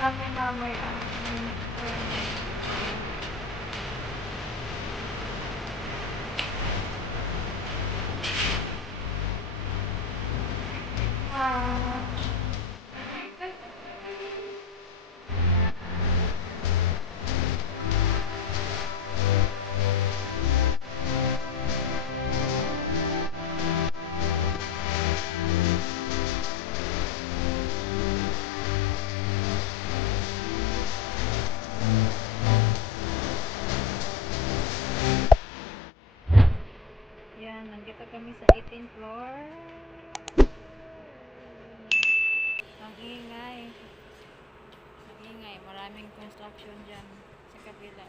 Kami mamaya. Ah. Yan, nandito kami sa 18th floor. Ang ingay. Ang ingay. Maraming construction dyan sa kabila.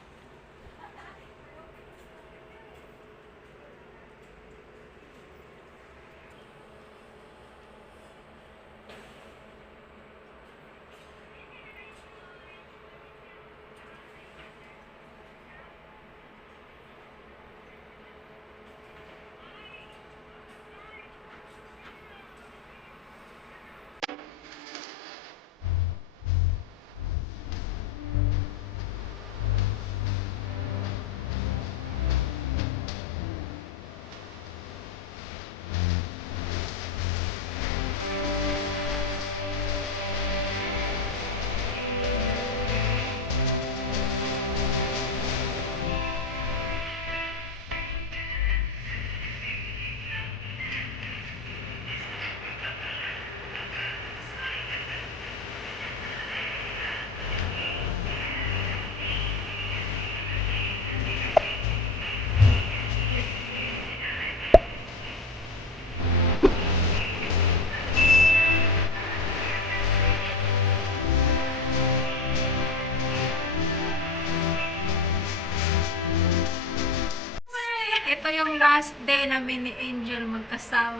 Ito yung last day namin ni Angel magkasama.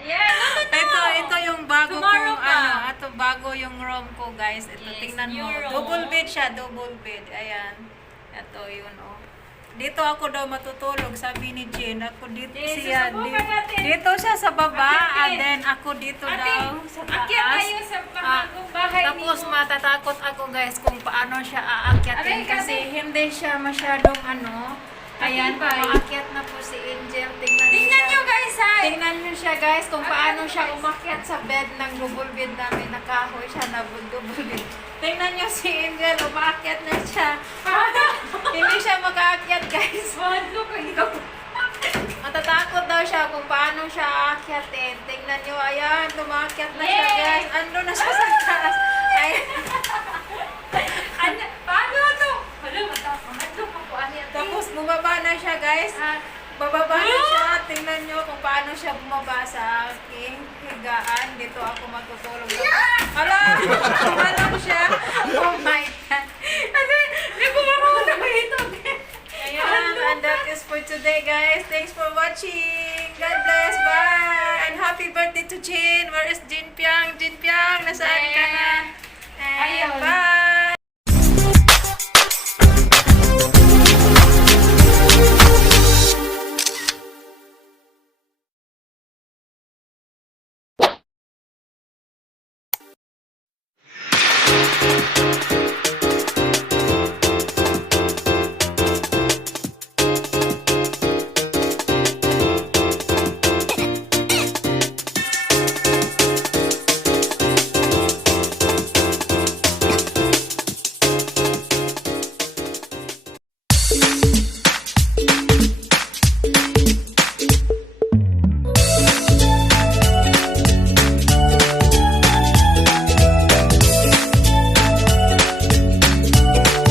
Yeah, Ito yung bago Tomorrow kong pa. ito bago yung room ko, guys. Ito Yes, tingnan mo. new room. Double bed siya, double bed. Ayan. Ito yun, oh. Dito ako daw matutulog, sabi ni Jane. Ako dito Yes, siya. susubukan natin. Dito siya sa baba, Ate, and then ako dito daw sa taas. akyat tayo sa bagong bahay Tapos ninyo. matatakot ako, guys, kung paano siya aakyatin Aray, kasi ate. hindi siya masyadong Ayan, Matibay. umaakyat na po si Angel. Tingnan Tingnan niyo nyo guys ha! Tingnan niyo siya, guys, kung paano siya umakyat sa bed ng double bed namin. Nakahoy siya na double bed. Tingnan niyo si Angel, umaakyat na siya. Hindi siya makaakyat, guys. Mahalo kayo. Matatakot daw siya kung paano siya aakyatin. Tingnan niyo, ayan, tumakyat na siya, Yay! guys. Ando na siya sa taas. Ayan. Paano to? Hala, matapang pa po. Tapos bumaba na siya, guys. Bababa na siya. Tingnan nyo kung paano siya bumaba sa aking higaan. Dito ako matutulog. Hala! Tumalon siya. Oh my God. Hindi ko marunong ito. Ayan. And that is for today, guys. Thanks for watching. God bless. Bye. And happy birthday to Jin. Where is Jin Piang? Jin Piang, nasaan ka na? And Ayun. bye.